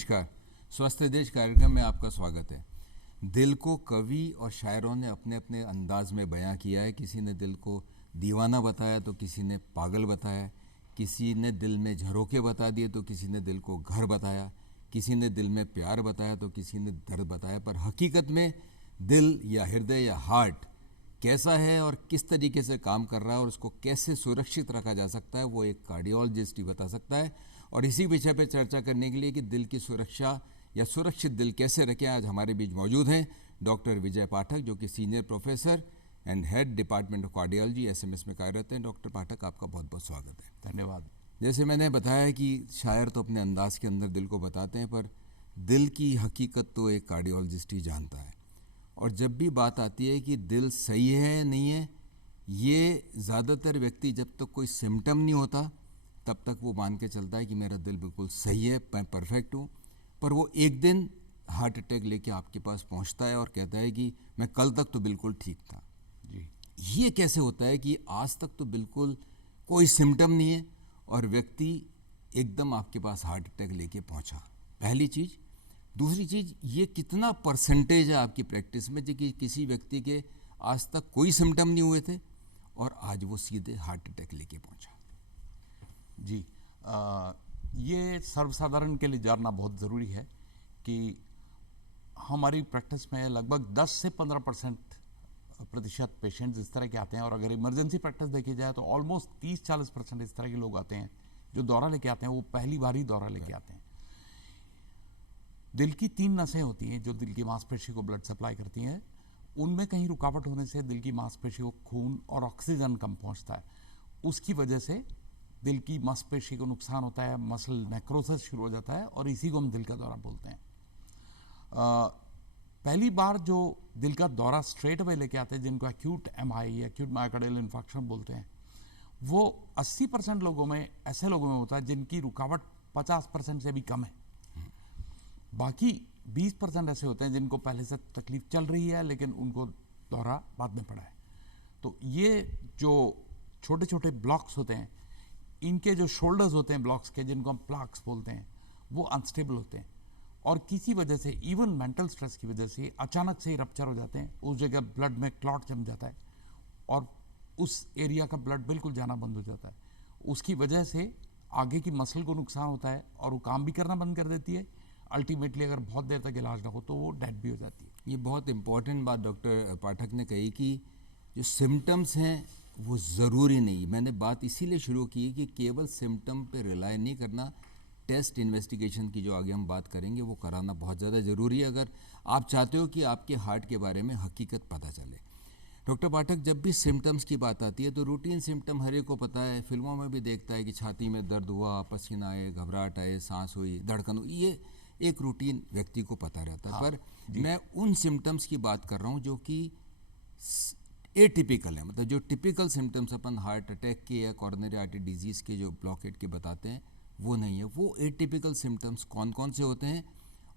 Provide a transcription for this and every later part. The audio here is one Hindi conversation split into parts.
नमस्कार। स्वस्थ देश कार्यक्रम में आपका स्वागत है। दिल को कवि और शायरों ने अपने अपने अंदाज में बयां किया है। किसी ने दिल को दीवाना बताया तो किसी ने पागल बताया, किसी ने दिल में झरोखे बता दिए तो किसी ने दिल को घर बताया, किसी ने दिल में प्यार बताया तो किसी ने दर्द बताया। पर हकीकत में दिल या हृदय या हार्ट कैसा है और किस तरीके से काम कर रहा है और उसको कैसे सुरक्षित रखा जा सकता है, वो एक कार्डियोलॉजिस्ट ही बता सकता है। और इसी विषय पर चर्चा करने के लिए कि दिल की सुरक्षा या सुरक्षित दिल कैसे रखें, आज हमारे बीच मौजूद हैं डॉक्टर विजय पाठक, जो कि senior professor and head department of cardiology SMS में कार्यरत हैं। डॉक्टर पाठक, आपका बहुत बहुत स्वागत है। धन्यवाद। जैसे मैंने बताया कि शायर तो अपने अंदाज के अंदर दिल को बताते हैं, पर दिल की हकीकत तो एक कार्डियोलॉजिस्ट ही जानता है। और जब भी बात आती है कि दिल सही है या नहीं है, ये ज़्यादातर व्यक्ति जब तक कोई सिम्टम नहीं होता तब तक वो मान के चलता है कि मेरा दिल बिल्कुल सही है, मैं परफेक्ट हूँ। पर वो एक दिन हार्ट अटैक लेके आपके पास पहुँचता है और कहता है कि मैं कल तक तो बिल्कुल ठीक था। जी, ये कैसे होता है कि आज तक तो बिल्कुल कोई सिम्टम नहीं है और व्यक्ति एकदम आपके पास हार्ट अटैक लेके पहुँचा? पहली चीज़। दूसरी चीज़, ये कितना परसेंटेज है आपकी प्रैक्टिस में जो कि किसी व्यक्ति के आज तक कोई सिम्टम नहीं हुए थे और आज वो सीधे हार्ट अटैक लेके पहुँचा? जी, ये सर्वसाधारण के लिए जानना बहुत ज़रूरी है कि हमारी प्रैक्टिस में लगभग 10 से 15% पेशेंट्स इस तरह के आते हैं। और अगर इमरजेंसी प्रैक्टिस देखी जाए तो ऑलमोस्ट 30-40% इस तरह के लोग आते हैं जो दौरा लेके आते हैं, वो पहली बार ही दौरा लेके आते हैं। दिल की 3 नसें होती हैं जो दिल की मांसपेशी को ब्लड सप्लाई करती हैं। उनमें कहीं रुकावट होने से दिल की मांसपेशी को खून और ऑक्सीजन कम पहुंचता है। उसकी वजह से दिल की मांसपेशी को नुकसान होता है, मसल नेक्रोसिस शुरू हो जाता है और इसी को हम दिल का दौरा बोलते हैं। पहली बार जो दिल का दौरा स्ट्रेट अवे लेके आते हैं, जिनको एक्यूट एमआई या एक्यूट मायोकार्डियल इन्फार्क्शन बोलते हैं, वो 80% लोगों में, ऐसे लोगों में होता है जिनकी रुकावट 50% से भी कम है। बाकी 20% ऐसे होते हैं जिनको पहले से तकलीफ चल रही है लेकिन उनको दौरा बाद में पड़ा है। तो ये जो छोटे छोटे ब्लॉक्स होते हैं, इनके जो शोल्डर्स होते हैं ब्लॉक्स के, जिनको हम प्लाक्स बोलते हैं, वो अनस्टेबल होते हैं और किसी वजह से, इवन मेंटल स्ट्रेस की वजह से, अचानक से ही रप्चर हो जाते हैं। उस जगह ब्लड में क्लॉट जम जाता है और उस एरिया का ब्लड बिल्कुल जाना बंद हो जाता है। उसकी वजह से आगे की मसल को नुकसान होता है और वो काम भी करना बंद कर देती है। अल्टीमेटली अगर बहुत देर तक इलाज ना हो तो वो डेड भी हो जाती है। ये बहुत इम्पॉर्टेंट बात डॉक्टर पाठक ने कही कि जो सिम्टम्स हैं वो ज़रूरी नहीं। मैंने बात इसीलिए शुरू की कि केवल सिम्टम पे रिलाय नहीं करना, टेस्ट इन्वेस्टिगेशन की जो आगे हम बात करेंगे वो कराना बहुत ज़्यादा ज़रूरी है अगर आप चाहते हो कि आपके हार्ट के बारे में हकीकत पता चले। डॉक्टर पाठक, जब भी सिम्टम्स की बात आती है तो रूटीन सिम्टम हर एक को पता है, फिल्मों में भी देखता है कि छाती में दर्द हुआ, पसीना आए, घबराहट आए, सांस हुई, धड़कन हुई, ये एक रूटीन व्यक्ति को पता रहता है। पर मैं उन सिम्टम्स की बात कर रहा हूँ जो कि एटिपिकल है, मतलब जो टिपिकल सिम्टम्स अपन हार्ट अटैक के या कॉरोनरी आर्टरी डिजीज़ के जो ब्लॉकेट के बताते हैं वो नहीं है। वो एटिपिकल सिम्टम्स कौन कौन से होते हैं?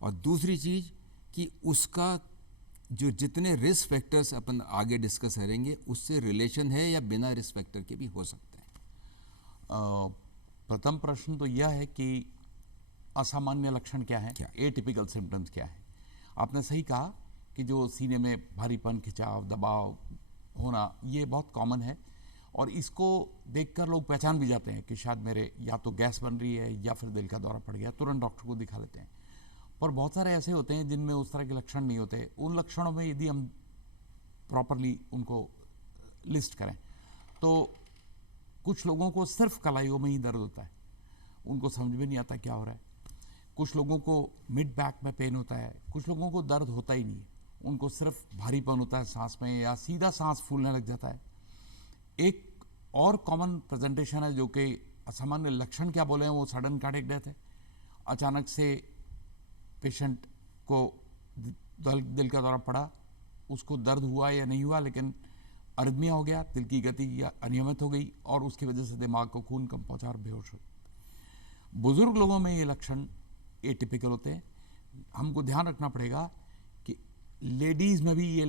और दूसरी चीज़ कि उसका जो जितने रिस्क फैक्टर्स अपन आगे डिस्कस करेंगे उससे रिलेशन है या बिना रिस्क फैक्टर के भी हो सकते हैं? प्रथम प्रश्न तो यह है कि असामान्य लक्षण क्या है, एटिपिकल सिम्टम्स क्या है। आपने सही कहा कि जो सीने में भारीपन, खिंचाव, दबाव होना, ये बहुत कॉमन है और इसको देखकर लोग पहचान भी जाते हैं कि शायद मेरे या तो गैस बन रही है या फिर दिल का दौरा पड़ गया, तुरंत डॉक्टर को दिखा लेते हैं। पर बहुत सारे ऐसे होते हैं जिनमें उस तरह के लक्षण नहीं होते। उन लक्षणों में यदि हम प्रॉपरली उनको लिस्ट करें तो कुछ लोगों को सिर्फ कलाइयों में ही दर्द होता है, उनको समझ में नहीं आता क्या हो रहा है। कुछ लोगों को मिड बैक में पेन होता है, कुछ लोगों को दर्द होता ही नहीं है, उनको सिर्फ भारीपन होता है सांस में या सीधा सांस फूलने लग जाता है। एक और कॉमन प्रेजेंटेशन है जो कि असामान्य लक्षण क्या बोले हैं, वो सडन कार्डियक डेथ है। अचानक से पेशेंट को दिल का दौरा पड़ा, उसको दर्द हुआ या नहीं हुआ लेकिन अरिथमिया हो गया, दिल की गति या अनियमित हो गई और उसकी वजह से दिमाग को खून कम पहुंचा और बेहोश हो। बुजुर्ग लोगों में ये लक्षण एटिपिकल होते हैं। हमको ध्यान रखना पड़ेगा कि लेडीज़ में भी ये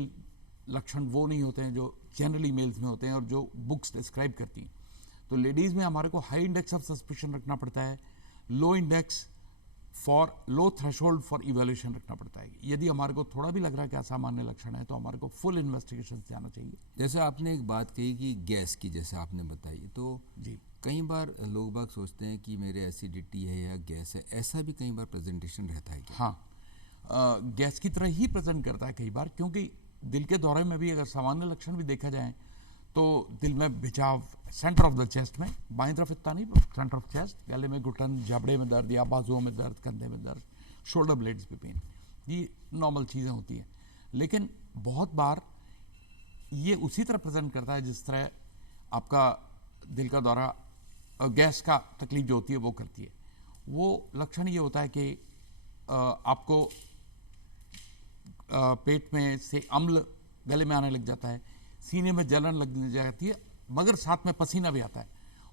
लक्षण वो नहीं होते हैं जो जनरली मेल्स में होते हैं और जो बुक्स डिस्क्राइब करती हैं। तो लेडीज़ में हमारे को हाई इंडेक्स ऑफ सस्पिशन रखना पड़ता है, low index for low threshold for evaluation रखना पड़ता है। यदि हमारे को थोड़ा भी लग रहा है कि असामान्य लक्षण है तो हमारे को फुल इन्वेस्टिगेशन से जाना चाहिए। जैसे आपने एक बात कही कि गैस की, जैसे आपने बताई, तो जी कई बार लोग बाग सोचते हैं कि मेरे एसिडिटी है या गैस है, ऐसा भी कई बार प्रेजेंटेशन रहता है क्या? हाँ, गैस की तरह ही प्रेजेंट करता है कई बार, क्योंकि दिल के दौरे में भी अगर सामान्य लक्षण भी देखा जाए तो दिल में बिछाव सेंटर ऑफ द चेस्ट में, बाईं तरफ इतना नहीं, सेंटर ऑफ चेस्ट, गले में घुटन, जबड़े में दर्द या बाजुओं में दर्द, कंधे में दर्द, शोल्डर ब्लेड्स पे पेन, ये नॉर्मल चीज़ें होती हैं। लेकिन बहुत बार ये उसी तरह प्रेजेंट करता है जिस तरह आपका दिल का दौरा गैस का तकलीफ जो होती है वो करती है। वो लक्षण ये होता है कि आपको पेट में से अम्ल गले में आने लग जाता है, सीने में जलन लगने जाती है, मगर साथ में पसीना भी आता है।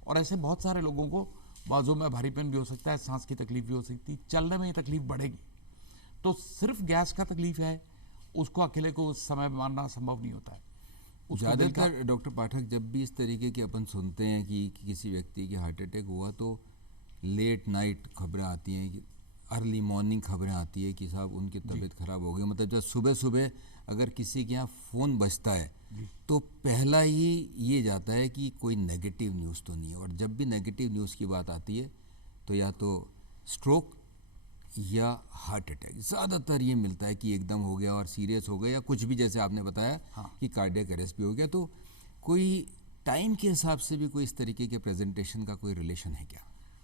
और ऐसे बहुत सारे लोगों को बाजू में भारीपन भी हो सकता है, सांस की तकलीफ भी हो सकती है, चलने में ये तकलीफ बढ़ेगी। तो सिर्फ गैस का तकलीफ है, उसको अकेले को उस समय मानना संभव नहीं होता है। ज़्यादातर डॉक्टर पाठक जब भी इस तरीके की अपन सुनते हैं कि किसी व्यक्ति की हार्ट अटैक हुआ तो लेट नाइट खबरें आती हैं, कि अर्ली मॉर्निंग खबरें आती है कि साहब उनकी तबीयत खराब हो गई। मतलब जब सुबह सुबह अगर किसी के यहाँ फ़ोन बजता है तो पहला ही ये जाता है कि कोई नेगेटिव न्यूज़ तो नहीं है। और जब भी नेगेटिव न्यूज़ की बात आती है तो या तो स्ट्रोक या हार्ट अटैक, ज़्यादातर ये मिलता है कि एकदम हो गया और सीरियस हो गया, या कुछ भी जैसे आपने बताया कि कार्डियक अरेस्ट भी हो गया। तो कोई टाइम के हिसाब से भी कोई इस तरीके के प्रेजेंटेशन का कोई रिलेशन है क्या?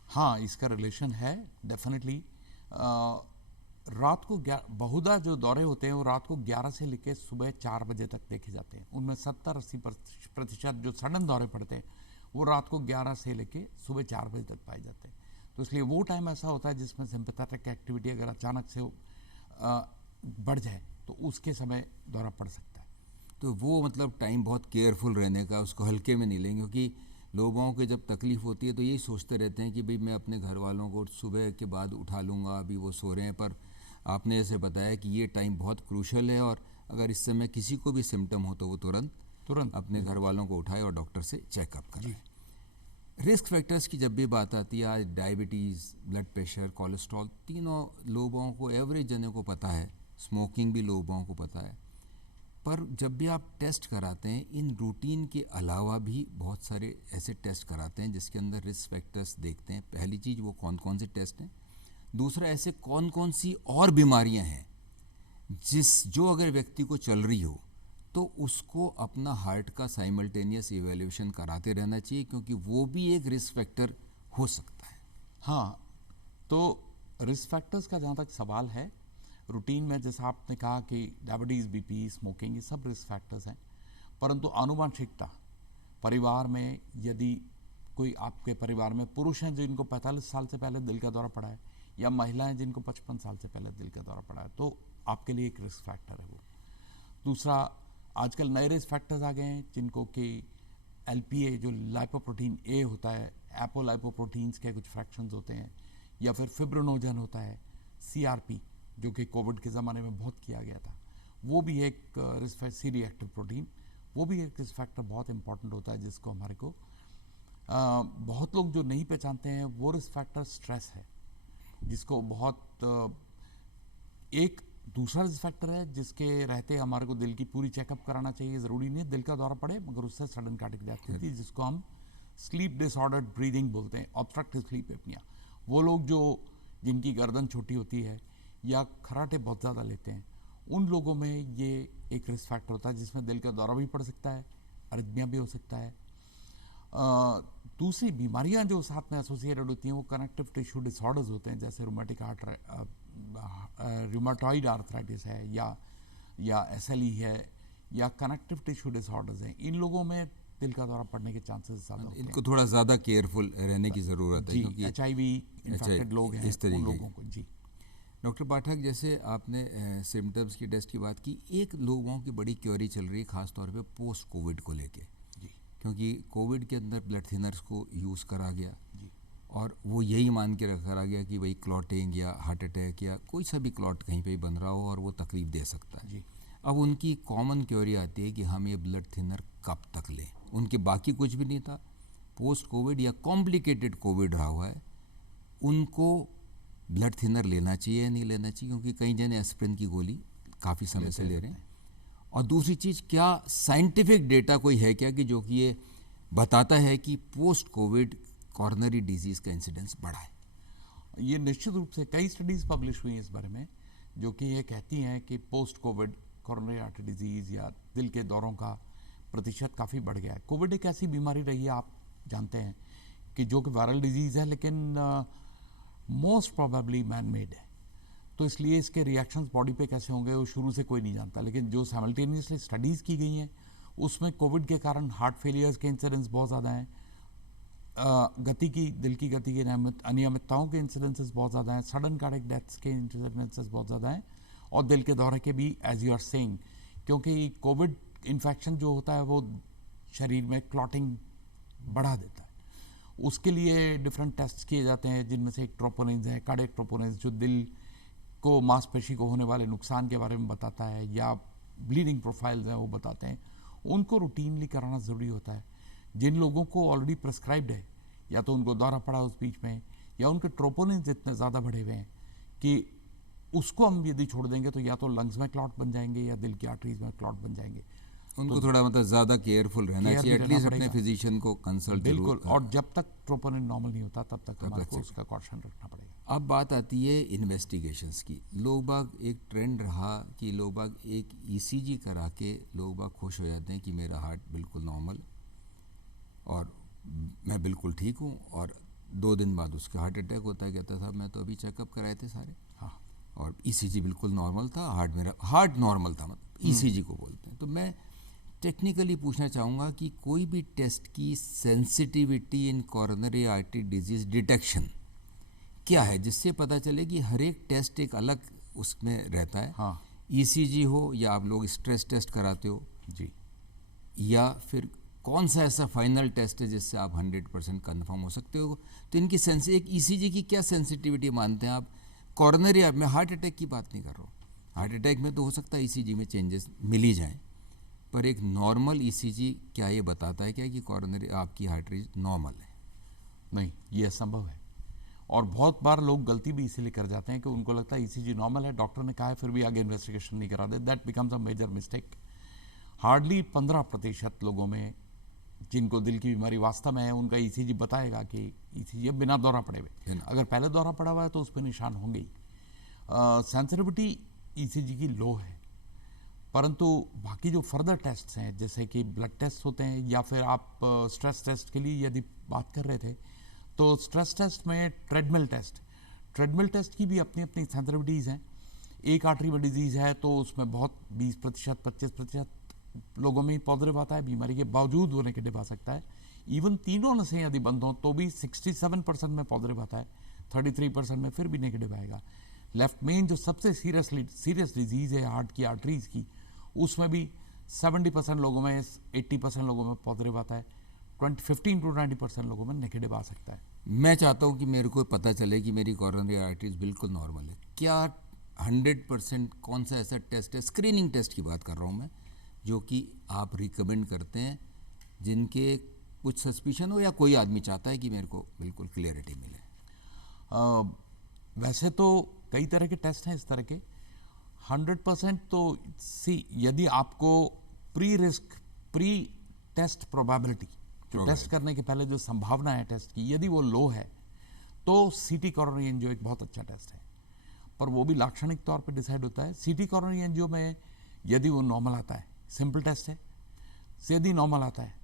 हाँ, इसका रिलेशन है डेफिनेटली। रात को बहुधा जो दौरे होते हैं वो रात को 11 से लेकर सुबह 4 बजे तक देखे जाते हैं। उनमें 70-80% जो सडन दौरे पड़ते हैं वो रात को 11 से लेकर सुबह 4 बजे तक पाए जाते हैं। तो इसलिए वो टाइम ऐसा होता है जिसमें सिंपैथेटिक एक्टिविटी अगर अचानक से बढ़ जाए तो उसके समय दौरा पड़ सकता है। तो वो मतलब टाइम बहुत केयरफुल रहने का, उसको हल्के में नहीं लेंगे, क्योंकि लोगों के जब तकलीफ़ होती है तो यही सोचते रहते हैं कि भाई मैं अपने घर वालों को सुबह के बाद उठा लूँगा, अभी वो सो रहे हैं। पर आपने जैसे बताया कि ये टाइम बहुत क्रूशल है, और अगर इस समय किसी को भी सिम्टम हो तो वो तुरंत अपने घर वालों को उठाए और डॉक्टर से चेकअप कराए। रिस्क फैक्टर्स की जब भी बात आती है, आज डायबिटीज़, ब्लड प्रेशर, कोलेस्ट्रॉल, तीनों लोगों को, एवरेज जने को पता है, स्मोकिंग भी लोगों को पता है। पर जब भी आप टेस्ट कराते हैं, इन रूटीन के अलावा भी बहुत सारे ऐसे टेस्ट कराते हैं जिसके अंदर रिस्क फैक्टर्स देखते हैं। पहली चीज़ वो कौन कौन से टेस्ट हैं, दूसरा ऐसे कौन कौन सी और बीमारियां हैं जो अगर व्यक्ति को चल रही हो तो उसको अपना हार्ट का साइमल्टेनियस इवैल्यूएशन कराते रहना चाहिए, क्योंकि वो भी एक रिस्क फैक्टर हो सकता है। हाँ, तो रिस्क फैक्टर्स का जहाँ तक सवाल है, रूटीन में जैसा आपने कहा कि डायबिटीज़, बीपी, स्मोकिंग, ये सब रिस्क फैक्टर्स हैं। परंतु आनुवंशिकता, परिवार में यदि कोई आपके परिवार में पुरुष हैं जिनको 45 साल से पहले दिल का दौरा पड़ा है, या महिलाएं जिनको 55 साल से पहले दिल का दौरा पड़ा है, तो आपके लिए एक रिस्क फैक्टर है वो। दूसरा, आजकल नए रिस्क फैक्टर्स आ गए हैं जिनको कि LPA जो लाइपोप्रोटीन A होता है, एपोलाइपोप्रोटीन्स के कुछ फ्रैक्शंस होते हैं, या फिर फिब्रोनोजन होता है, CRP जो कि कोविड के ज़माने में बहुत किया गया था, वो भी एक risk factor, C reactive protein, वो भी एक रिस्क फैक्टर बहुत इंपॉर्टेंट होता है जिसको हमारे को बहुत लोग जो नहीं पहचानते हैं। वो रिस्क फैक्टर स्ट्रेस है, जिसको बहुत एक दूसरा रिस्क फैक्टर है जिसके रहते हमारे को दिल की पूरी चेकअप कराना चाहिए। ज़रूरी नहीं दिल का दौरा पड़े, मगर उससे सडन कार्डियक डेथ होती है, जिसको हम स्लीप डिसऑर्डर्ड ब्रीदिंग बोलते हैं, ऑब्स्ट्रक्टिव स्लीप एपनिया। वो लोग जो जिनकी गर्दन छोटी होती है या खर्राटे बहुत ज़्यादा लेते हैं, उन लोगों में ये एक रिस्क फैक्टर होता है जिसमें दिल का दौरा भी पड़ सकता है, अरिथमिया भी हो सकता है। दूसरी बीमारियां जो साथ में एसोसिएटेड होती हैं वो कनेक्टिव टिश्यू डिसऑर्डर्स होते हैं, जैसे रूमेटॉइड आर्थराइटिस है, या SLE है, या कनेक्टिव टिश्यू डिसऑर्डर्स हैं। इन लोगों में दिल का दौरा पड़ने के चांसेस ज़्यादा होते हैं। इनको थोड़ा ज़्यादा केयरफुल रहने की ज़रूरत है, क्योंकि HIV इन्फेक्टेड लोग हैं, इस तरीके उन लोगों को। जी डॉक्टर पाठक, जैसे आपने सिम्टम्स की टेस्ट की बात की, एक लोगों की बड़ी क्वेरी चल रही है खासतौर पे पोस्ट कोविड को लेके, क्योंकि कोविड के अंदर ब्लड थिनर्स को यूज़ करा गया और वो यही मान के रखा गया कि भाई क्लॉटिंग या हार्ट अटैक या कोई सा भी क्लॉट कहीं पे बन रहा हो और वो तकलीफ दे सकता है। अब उनकी कॉमन क्वेरी आती है कि हम ये ब्लड थिनर कब तक लें। उनके बाकी कुछ भी नहीं था, पोस्ट कोविड या कॉम्प्लिकेटेड कोविड रहा हुआ है, उनको ब्लड थिनर लेना चाहिए या नहीं लेना चाहिए, क्योंकि कई जने एस्पिरिन की गोली काफ़ी समय से ले रहे हैं। और दूसरी चीज़, क्या साइंटिफिक डेटा कोई है क्या कि जो कि ये बताता है कि पोस्ट कोविड कॉर्नरी डिजीज़ का इंसिडेंस बढ़ा है? ये निश्चित रूप से कई स्टडीज पब्लिश हुई हैं इस बारे में, जो कि ये कहती हैं कि post Covid coronary artery disease या दिल के दौरों का प्रतिशत काफ़ी बढ़ गया है। कोविड एक ऐसी बीमारी रही है, आप जानते हैं, कि जो कि वायरल डिजीज़ है, लेकिन मोस्ट प्रोबेबली मैन मेड है। तो इसलिए इसके रिएक्शंस बॉडी पे कैसे होंगे वो शुरू से कोई नहीं जानता। लेकिन जो साइमल्टेनियसली स्टडीज़ की गई हैं उसमें कोविड के कारण हार्ट फेलियर्स के इंसिडेंस बहुत ज़्यादा हैं, दिल की गति की अनियमितताओं के इंसिडेंसेस बहुत ज़्यादा हैं, सडन कार्डियक डेथ्स के इंसिडेंसेस बहुत ज़्यादा हैं, और दिल के दौरे के भी, एज यू आर सेइंग, क्योंकि कोविड इन्फेक्शन जो होता है वो शरीर में क्लॉटिंग बढ़ा देता है। उसके लिए डिफरेंट टेस्ट किए जाते हैं, जिनमें से एक ट्रोपोनिन्स है, कार्डियक ट्रोपोनिन्स, जो दिल को, मांसपेशी को होने वाले नुकसान के बारे में बताता है, या ब्लीडिंग प्रोफाइल्स हैं वो बताते हैं। उनको रूटीनली कराना ज़रूरी होता है। जिन लोगों को ऑलरेडी प्रेस्क्राइब्ड है, या तो उनको दौरा पड़ा उस बीच में, या उनके ट्रोपोनिन्स इतने ज़्यादा बढ़े हुए हैं कि उसको हम यदि छोड़ देंगे तो या तो लंग्स में क्लॉट बन जाएंगे या दिल की आर्टरीज में क्लॉट बन जाएंगे। उनको तो थोड़ा मतलब ज़्यादा केयरफुल रहना चाहिए, एटलीस्ट अपने फिजिशियन को कंसल्ट बिल्कुल। और जब तक ट्रोपोनिन नॉर्मल नहीं होता तब तक हमको उसका कॉशन रखना पड़ेगा। अब बात आती है इन्वेस्टिगेशंस की। लोग बाग, एक ट्रेंड रहा कि लोग बाग एक ईसीजी करा के लोग बाग खुश हो जाते हैं कि मेरा हार्ट बिल्कुल नॉर्मल और मैं बिल्कुल ठीक हूँ, और 2 दिन बाद उसका हार्ट अटैक होता है। कहता था मैं तो अभी चेकअप कराए थे सारे, हाँ, और ईसीजी बिल्कुल नॉर्मल था, हार्ट नॉर्मल था, मतलब ईसीजी को बोलते हैं। तो मैं टेक्निकली पूछना चाहूँगा कि कोई भी टेस्ट की सेंसिटिविटी इन कॉरोनरी आर्टरी डिजीज़ डिटेक्शन क्या है, जिससे पता चले कि हर एक टेस्ट एक अलग उसमें रहता है। हाँ, ईसीजी हो, या आप लोग स्ट्रेस टेस्ट कराते हो जी, या फिर कौन सा ऐसा फाइनल टेस्ट है जिससे आप 100% कन्फर्म हो सकते हो? तो इनकी एक ईसीजी की क्या सेंसिटिविटी मानते हैं आप? कॉर्नरी, अब मैं हार्ट अटैक की बात नहीं कर रहा हूँ, हार्ट अटैक में तो हो सकता है ईसीजी में चेंजेस मिल ही जाएँ, पर एक नॉर्मल ईसीजी क्या ये बताता है क्या कि कॉर्नरी आपकी आर्टरी नॉर्मल है? नहीं, ये असंभव है। और बहुत बार लोग गलती भी इसीलिए कर जाते हैं कि उनको लगता है ईसीजी नॉर्मल है, डॉक्टर ने कहा है, फिर भी आगे इन्वेस्टिगेशन नहीं करा दे। That becomes a major mistake. Hardly 15% लोगों में जिनको दिल की बीमारी वास्तव में है, उनका ईसीजी बताएगा कि ईसीजी बिना दौरा पड़े हुए। अगर पहले दौरा पड़ा हुआ है तो उस पर निशान होंगे ही। सेंसिटिविटी ईसीजी की लो है, परंतु बाकी जो फर्दर टेस्ट्स हैं, जैसे कि ब्लड टेस्ट होते हैं, या फिर आप स्ट्रेस टेस्ट के लिए यदि बात कर रहे थे, तो स्ट्रेस टेस्ट में ट्रेडमिल टेस्ट की भी अपनी अपनी सेंसिटिविटीज़ हैं। एक आर्टरी में डिजीज़ है तो उसमें बहुत 20%, 25% लोगों में ही पॉजिटिव आता है, बीमारी के बावजूद वो नेगेटिव आ सकता है। इवन तीनों नसें यदि बंद हों तो भी 67% में पॉजिटिव आता है, 33% में फिर भी नेगेटिव आएगा। लेफ्ट मेन जो सबसे सीरियस डिजीज़ है हार्ट की आर्टरीज़ की, उसमें भी 70% लोगों में, 80% लोगों में पॉजिटिव आता है, 15 to 20% लोगों में नेगेटिव आ सकता है। मैं चाहता हूँ कि मेरे को पता चले कि मेरी कॉरोनरी आर्टरीज बिल्कुल नॉर्मल है। क्या 100% कौन सा ऐसा टेस्ट है, स्क्रीनिंग टेस्ट की बात कर रहा हूँ मैं, जो कि आप रिकमेंड करते हैं, जिनके कुछ सस्पिशन हो या कोई आदमी चाहता है कि मेरे को बिल्कुल क्लियरिटी मिले? वैसे तो कई तरह के टेस्ट हैं इस तरह के। 100% तो यदि आपको प्री टेस्ट प्रोबेबिलिटी, जो टेस्ट करने के पहले जो संभावना है टेस्ट की, यदि वो लो है तो सीटी कोरोनरी एंजियो एक बहुत अच्छा टेस्ट है, पर वो भी लाक्षणिक तौर पे डिसाइड होता है। सीटी कोरोनरी एंजियो में यदि वो नॉर्मल आता है, सिंपल टेस्ट है, यदि नॉर्मल आता है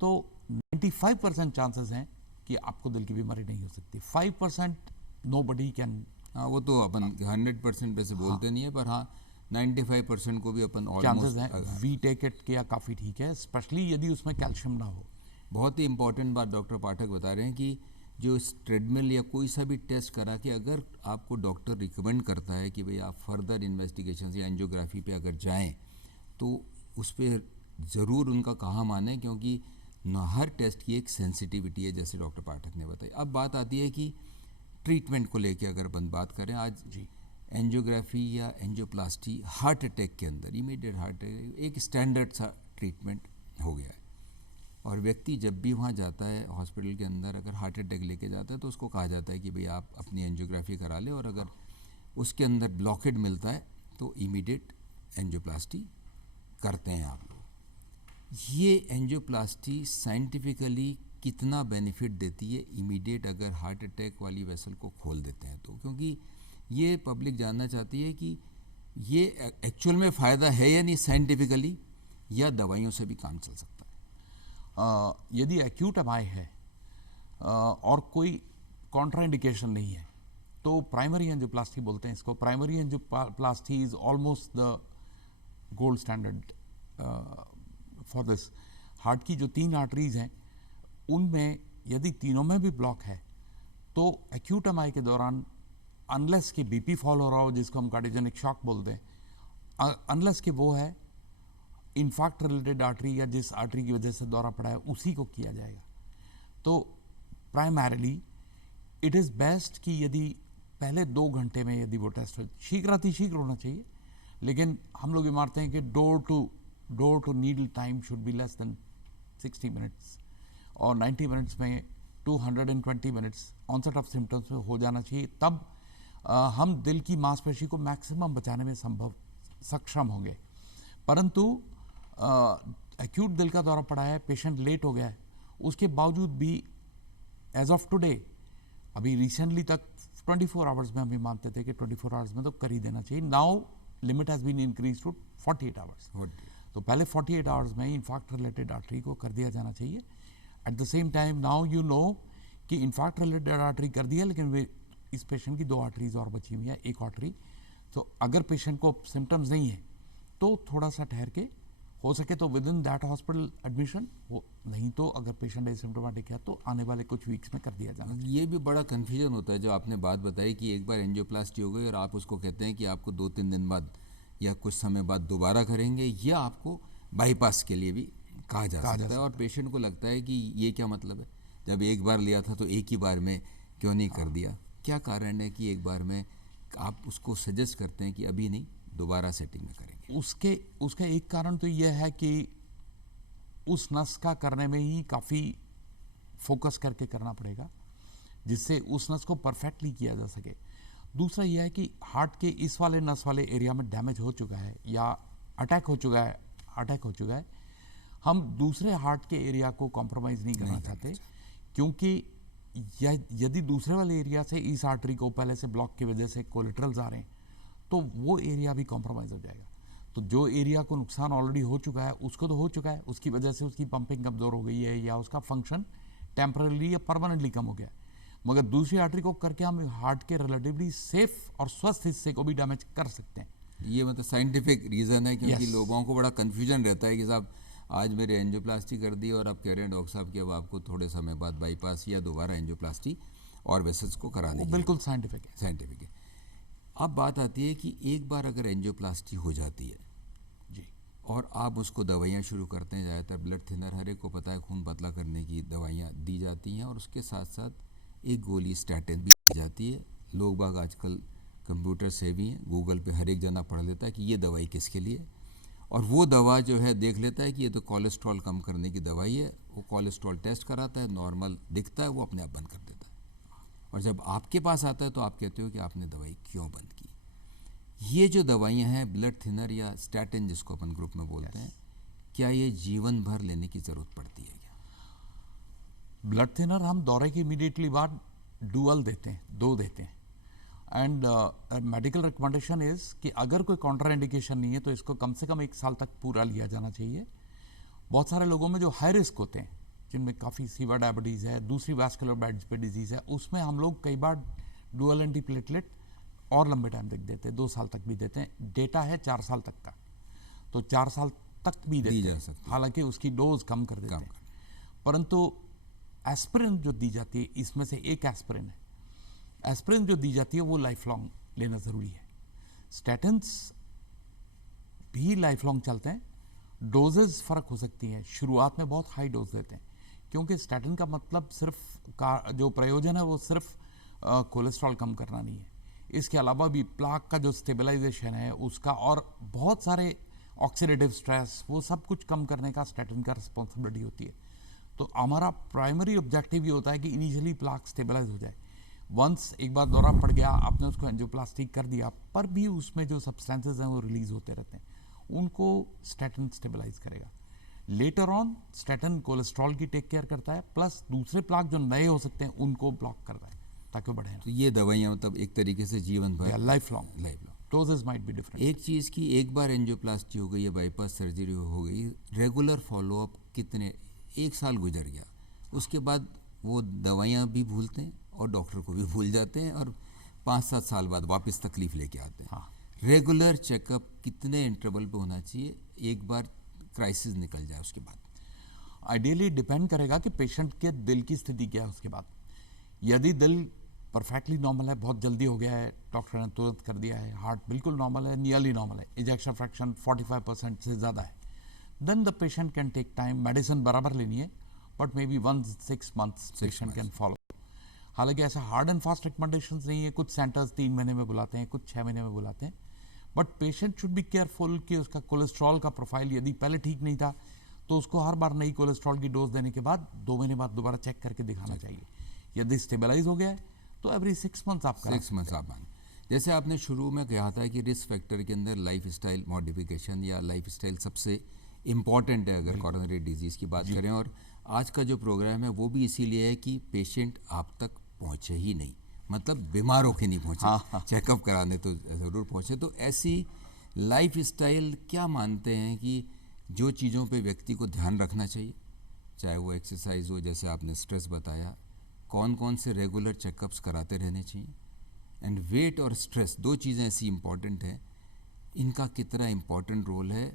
तो 95% चांसेस हैं कि आपको दिल की बीमारी नहीं हो सकती। 5% नोबडी कैन। हाँ, वो तो अपन 100% पे से बोलते नहीं है, पर हाँ 95% को भी अपन चांसेस हैं। वी टेक इट किया काफ़ी ठीक है, स्पेशली यदि उसमें कैल्शियम ना हो। बहुत ही इंपॉर्टेंट बात डॉक्टर पाठक बता रहे हैं कि जो ट्रेडमिल या कोई सा भी टेस्ट करा के अगर आपको डॉक्टर रिकमेंड करता है कि भाई आप फर्दर इन्वेस्टिगेशन या एंजियोग्राफी पे अगर जाएं, तो उस पर ज़रूर उनका कहा माने, क्योंकि हर टेस्ट की एक सेंसिटिविटी है, जैसे डॉक्टर पाठक ने बताई। अब बात आती है कि ट्रीटमेंट को लेके अगर अपन बात करें, आज जी, एंजियोग्राफी या एंजियोप्लास्टी हार्ट अटैक के अंदर, इमीडिएट हार्ट अटैक एक स्टैंडर्ड सा ट्रीटमेंट हो गया है। और व्यक्ति जब भी वहाँ जाता है हॉस्पिटल के अंदर, अगर हार्ट अटैक लेके जाता है तो उसको कहा जाता है कि भाई आप अपनी एंजियोग्राफी करा लें, और अगर उसके अंदर ब्लॉकेड मिलता है तो इमीडिएट एंजियोप्लास्टी करते हैं आप लोग। ये एंजियोप्लास्टी साइंटिफिकली कितना बेनिफिट देती है इमीडिएट अगर हार्ट अटैक वाली वेसल को खोल देते हैं तो, क्योंकि ये पब्लिक जानना चाहती है कि ये एक्चुअल में फ़ायदा है या नहीं साइंटिफिकली, या दवाइयों से भी काम चल सकता है। यदि एक्यूट एमआई है और कोई कॉन्ट्राइंडिकेशन नहीं है तो प्राइमरी एंजियोप्लास्टी बोलते हैं इसको। Primary angioplasty is almost the gold standard for this. Heart की जो 3 आर्टरीज हैं उनमें यदि तीनों में भी ब्लॉक है तो एक्यूट एमआई के दौरान, अनलेस कि बीपी फॉल हो रहा हो जिसको हम कार्डियोजेनिक शॉक बोलते हैं, अनलेस कि वो है इन्फार्क्ट रिलेटेड आर्टरी या जिस आर्टरी की वजह से दौरा पड़ा है उसी को किया जाएगा। तो प्राइमरीली इट इज़ बेस्ट कि यदि पहले 2 घंटे में यदि वो टेस्ट हो, शीघ्र अतिशीघ्र होना चाहिए, लेकिन हम लोग ये मानते हैं कि door to needle time should be less than 60 minutes, और 90 मिनट्स में 220 मिनट्स ऑनसेट ऑफ सिम्टम्स में हो जाना चाहिए। तब हम दिल की मांसपेशी को मैक्सिमम बचाने में सक्षम होंगे। परंतु एक्यूट दिल का दौरा पड़ा है, पेशेंट लेट हो गया है, उसके बावजूद भी एज ऑफ टुडे, अभी रिसेंटली तक 24 आवर्स में हम भी मानते थे कि 24 आवर्स में तो कर ही देना चाहिए। Now limit has been increase to 48 hours. तो पहले 48 आवर्स में इन्फार्क्ट रिलेटेड आर्टरी को कर दिया जाना चाहिए। At the same time now you know कि इन्फार्क्ट रिलेटेड आर्टरी कर दिया, लेकिन वे इस पेशेंट की 2 आर्टरीज और बची हुई है, 1 आर्टरी। तो अगर पेशेंट को सिम्टम्स नहीं है तो थोड़ा सा ठहर के, हो सके तो with in that hospital admission हो, नहीं तो अगर पेशेंट एसिम्प्टोमेटिक है तो आने वाले कुछ वीक्स में कर दिया जाना। ये भी बड़ा कन्फ्यूजन होता है जो आपने बात बताई कि एक बार एंजियोप्लास्टी हो गई और आप उसको कहते हैं कि आपको 2-3 दिन बाद या कुछ समय बाद दोबारा करेंगे, या आपको बाईपास के लिए भी कहा जा सकता है। और पेशेंट को लगता है कि ये क्या मतलब है, जब एक बार लिया था तो एक ही बार में क्यों नहीं कर दिया। क्या कारण है कि एक बार में आप उसको सजेस्ट करते हैं कि अभी नहीं, दोबारा सेटिंग में करेंगे? उसका एक कारण तो यह है कि उस नस का करने में ही काफ़ी फोकस करके करना पड़ेगा जिससे उस नस को परफेक्टली किया जा सके। दूसरा यह है कि हार्ट के इस वाले नस वाले एरिया में डैमेज हो चुका है या अटैक हो चुका है, हम दूसरे हार्ट के एरिया को कॉम्प्रोमाइज़ नहीं करना चाहते, क्योंकि यदि दूसरे वाले एरिया से इस आर्टरी को पहले से ब्लॉक की वजह से कोलेटरल्स आ रहे हैं तो वो एरिया भी कॉम्प्रोमाइज़ हो जाएगा। तो जो एरिया को नुकसान ऑलरेडी हो चुका है उसको तो हो चुका है, उसकी वजह से उसकी पंपिंग कमज़ोर हो गई है या उसका फंक्शन टेम्पररी या परमानेंटली कम हो गया है, मगर दूसरी आर्टरी को करके हम हार्ट के रिलेटिवली सेफ और स्वस्थ हिस्से को भी डैमेज कर सकते हैं। ये मतलब साइंटिफिक रीज़न है, क्योंकि लोगों को बड़ा कन्फ्यूजन रहता है कि साहब आज मेरे एंजियोप्लास्टी कर दी और आप कह रहे हैं डॉक्टर साहब कि अब आपको थोड़े समय बाद बाईपास या दोबारा एंजियोप्लास्टी और वेसल्स को करा देंगे। बिल्कुल साइंटिफिक है। अब बात आती है कि एक बार अगर एंजियोप्लास्टी हो जाती है जी, और आप उसको दवाइयाँ शुरू करते हैं, ज़्यादातर ब्लड थिनर, हर एक को पता है खून पतला करने की दवाइयाँ दी जाती हैं, और उसके साथ साथ एक गोली स्टैटिन भी दी जाती है। लोग बाग आजकल कंप्यूटर से भी गूगल पे हर एक जना पढ़ लेता है कि ये दवाई किसके लिए, और वो दवा जो है देख लेता है कि ये तो कोलेस्ट्रॉल कम करने की दवाई है, वो कोलेस्ट्रॉल टेस्ट कराता है, नॉर्मल दिखता है, वो अपने आप बंद कर देता है। और जब आपके पास आता है तो आप कहते हो कि आपने दवाई क्यों बंद की। ये जो दवाइयाँ हैं ब्लड थिनर या स्टैटिन जिसको अपन ग्रुप में बोलते हैं, क्या ये जीवन भर लेने की ज़रूरत पड़ती है क्या? ब्लड थिनर हम दौरे की इमीडिएटली बाद डुअल देते हैं, 2 देते हैं। एंड मेडिकल रिकमेंडेशन इज़ कि अगर कोई काउंटर इंडिकेशन नहीं है तो इसको कम से कम 1 साल तक पूरा लिया जाना चाहिए। बहुत सारे लोगों में जो हाई रिस्क होते हैं, जिनमें काफ़ी सीवर डायबिटीज़ है, दूसरी वैस्कुलर बेड्स पे डिजीज़ है, उसमें हम लोग कई बार डुअल एंटीप्लेटलेट और लंबे टाइम तक देते हैं, 2 साल तक भी देते हैं। डेटा है 4 साल तक का, तो 4 साल तक भी देते हैं, हालांकि उसकी डोज कम कर देते हैं। परंतु एस्पिरिन जो दी जाती है, इसमें से एक एस्पिरिन है, एस्पिरिन जो दी जाती है वो लाइफ लॉन्ग लेना ज़रूरी है। स्टैटिन्स भी लाइफ लॉन्ग चलते हैं, डोजेज फ़र्क हो सकती हैं। शुरुआत में बहुत हाई डोज देते हैं, क्योंकि स्टैटिन का मतलब सिर्फ जो प्रयोजन है वो सिर्फ कोलेस्ट्रॉल कम करना नहीं है, इसके अलावा भी प्लाक का जो स्टेबलाइजेशन है उसका, और बहुत सारे ऑक्सीडेटिव स्ट्रेस, वो सब कुछ कम करने का स्टैटिन का रिस्पॉन्सिबिलिटी होती है। तो हमारा प्राइमरी ऑब्जेक्टिव ये होता है कि इनिशियली प्लाक स्टेबलाइज हो जाए। वंस एक बार दौरा पड़ गया, आपने उसको एंजियोप्लास्टी कर दिया, पर भी उसमें जो सब्सटेंसेस हैं वो रिलीज होते रहते हैं, उनको स्टैटिन स्टेबलाइज करेगा। लेटर ऑन स्टैटिन कोलेस्ट्रॉल की टेक केयर करता है, प्लस दूसरे प्लाक जो नए हो सकते हैं उनको ब्लॉक करता है ताकि वो बढ़े। तो ये दवाइयाँ मतलब एक तरीके से जीवन भर life long doses might be different. एक चीज़ की एक बार एंजियोप्लास्टी हो गई या बाईपास सर्जरी हो गई, रेगुलर फॉलोअप कितने, 1 साल गुजर गया, उसके बाद वो दवाइयाँ भी भूलते हैं और डॉक्टर को भी भूल जाते हैं और 5-7 साल बाद वापस तकलीफ लेके आते हैं। रेगुलर चेकअप कितने इंटरवल पे होना चाहिए, एक बार क्राइसिस निकल जाए उसके बाद? आइडियली डिपेंड करेगा कि पेशेंट के दिल की स्थिति क्या है उसके बाद। यदि दिल परफेक्टली नॉर्मल है, बहुत जल्दी हो गया है, डॉक्टर ने तुरंत कर दिया है, हार्ट बिल्कुल नॉर्मल है, नियरली नॉर्मल है, इजेक्शन फ्रैक्शन 45% से ज़्यादा है, then the patient can take time, medicine बराबर लेनी है, but maybe 1-6 months patient can follow. हालांकि ऐसा हार्ड एंड फास्ट रिकमेंडेशंस नहीं है, कुछ सेंटर्स 3 महीने में बुलाते हैं, कुछ 6 महीने में बुलाते हैं, but patient should be careful कि उसका कोलेस्ट्रॉल का प्रोफाइल यदि पहले ठीक नहीं था तो उसको हर बार नई कोलेस्ट्रॉल की डोज देने के बाद 2 महीने बाद दोबारा चेक करके दिखाना चाहिए। यदि स्टेबलाइज हो गया है तो एवरी 6 months आप 6 months आप मान। जैसे आपने शुरू में कहा था कि रिस्क फैक्टर के अंदर लाइफ स्टाइल मॉडिफिकेशन या लाइफ स्टाइल सबसे इम्पॉर्टेंट है अगर कॉरोनरी डिजीज़ की बात करें, और आज का जो प्रोग्राम है वो भी इसीलिए है कि पेशेंट आप तक पहुँचे ही नहीं, मतलब बीमार होके नहीं पहुँचे, चेकअप कराने तो ज़रूर पहुँचे। तो ऐसी लाइफ स्टाइल क्या मानते हैं कि जो चीज़ों पे व्यक्ति को ध्यान रखना चाहिए, चाहे वो एक्सरसाइज हो, जैसे आपने स्ट्रेस बताया, कौन कौन से रेगुलर चेकअप्स कराते रहने चाहिए, एंड वेट और स्ट्रेस 2 चीज़ें ऐसी इम्पॉर्टेंट हैं, इनका कितना इम्पॉर्टेंट रोल है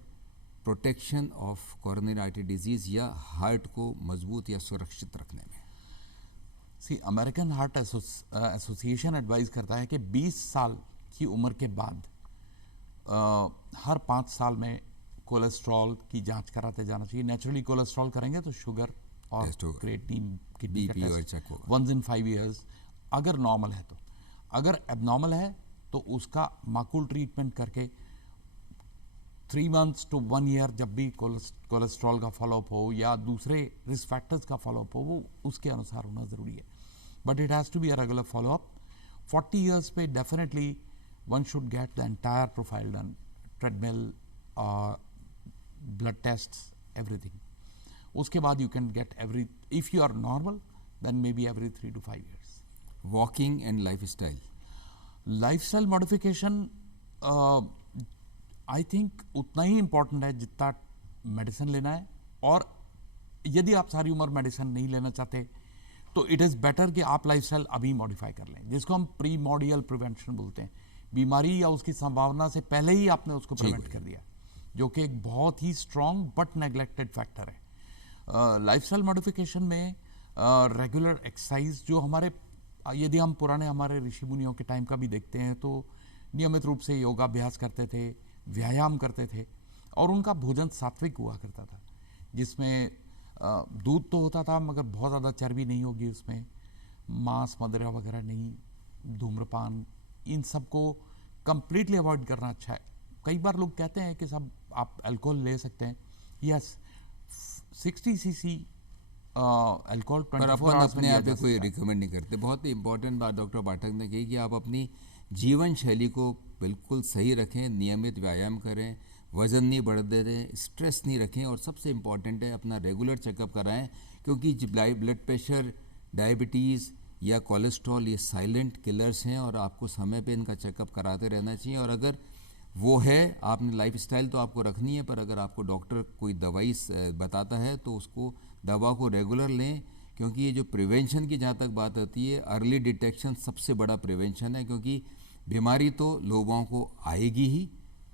protection of coronary artery disease या हार्ट को मजबूत या सुरक्षित रखने में? अमेरिकन हार्ट एसोसिएशन एडवाइज करता है कि 20 साल की उम्र के बाद हर 5 साल में कोलेस्ट्रॉल की जांच कराते जाना चाहिए। नेचुरली कोलेस्ट्रॉल करेंगे तो शुगर और क्रिएटिनिन किडनी का टेस्ट वंस इन 5 years, अगर नॉर्मल है तो। अगर एबनॉर्मल है तो उसका माकूल ट्रीटमेंट करके 3 months to 1 year जब भी कोलेस्ट्रॉल का फॉलोअप हो या दूसरे रिस्क फैक्टर्स का फॉलोअप हो, वो उसके अनुसार होना ज़रूरी है, but it has to be a regular follow up. 40 years पे definitely one should get the entire profile done, treadmill, blood test, everything. उसके बाद you can get every, if you are normal then maybe every 3 to 5 years। Walking and lifestyle modification I think उतना ही इम्पॉर्टेंट है जितना मेडिसिन लेना है, और यदि आप सारी उम्र मेडिसिन नहीं लेना चाहते तो इट इज़ बेटर कि आप लाइफस्टाइल अभी मॉडिफाई कर लें, जिसको हम प्रीमोडियल प्रिवेंशन बोलते हैं। बीमारी या उसकी संभावना से पहले ही आपने उसको प्रिवेंट कर दिया, जो कि एक बहुत ही स्ट्रॉन्ग बट नेग्लेक्टेड फैक्टर है। लाइफस्टाइल मॉडिफिकेशन में रेगुलर एक्सरसाइज, जो हमारे, यदि हम पुराने हमारे ऋषि मुनियों के टाइम का भी देखते हैं तो नियमित रूप से योगाभ्यास करते थे, व्यायाम करते थे, और उनका भोजन सात्विक हुआ करता था, जिसमें दूध तो होता था मगर बहुत ज़्यादा चर्बी नहीं होगी उसमें, मांस मदिरा वगैरह नहीं, धूम्रपान, इन सब को कंप्लीटली अवॉइड करना अच्छा है। कई बार लोग कहते हैं कि सब आप अल्कोहल ले सकते हैं, यस 60 cc अल्कोहल 24 hours अपने आप पे कोई रिकमेंड नहीं करते। बहुत ही इंपॉर्टेंट बात डॉक्टर पाठक ने कही कि आप अपनी जीवन शैली को बिल्कुल सही रखें, नियमित व्यायाम करें, वज़न नहीं बढ़ने दें, स्ट्रेस नहीं रखें, और सबसे इम्पॉर्टेंट है अपना रेगुलर चेकअप कराएं, क्योंकि ब्लड प्रेशर, डायबिटीज़ या कोलेस्ट्रॉल ये साइलेंट किलर्स हैं और आपको समय पे इनका चेकअप कराते रहना चाहिए। और अगर वो है, आपने लाइफस्टाइल तो आपको रखनी है, पर अगर आपको डॉक्टर कोई दवाई बताता है तो उसको दवा को रेगुलर लें, क्योंकि ये जो प्रिवेंशन की जहाँ तक बात आती है, अर्ली डिटेक्शन सबसे बड़ा प्रिवेंशन है, क्योंकि बीमारी तो लोगों को आएगी ही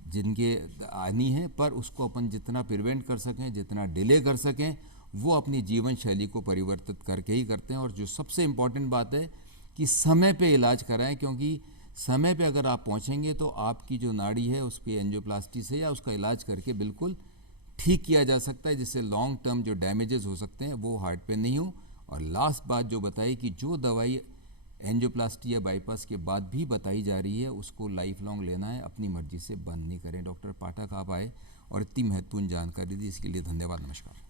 जिनके आनी है, पर उसको अपन जितना प्रिवेंट कर सकें, जितना डिले कर सकें, वो अपनी जीवन शैली को परिवर्तित करके ही करते हैं। और जो सबसे इम्पॉर्टेंट बात है कि समय पे इलाज कराएं, क्योंकि समय पे अगर आप पहुंचेंगे तो आपकी जो नाड़ी है उसकी एंजियोप्लास्टी से या उसका इलाज करके बिल्कुल ठीक किया जा सकता है, जिससे लॉन्ग टर्म जो डैमेजेस हो सकते हैं वो हार्ट पे नहीं हो। और लास्ट बात जो बताई कि जो दवाई एंजियोप्लास्टी या बाईपास के बाद भी बताई जा रही है उसको लाइफ लॉन्ग लेना है, अपनी मर्जी से बंद नहीं करें। डॉक्टर पाठक आप आए और इतनी महत्वपूर्ण जानकारी दी, इसके लिए धन्यवाद। नमस्कार।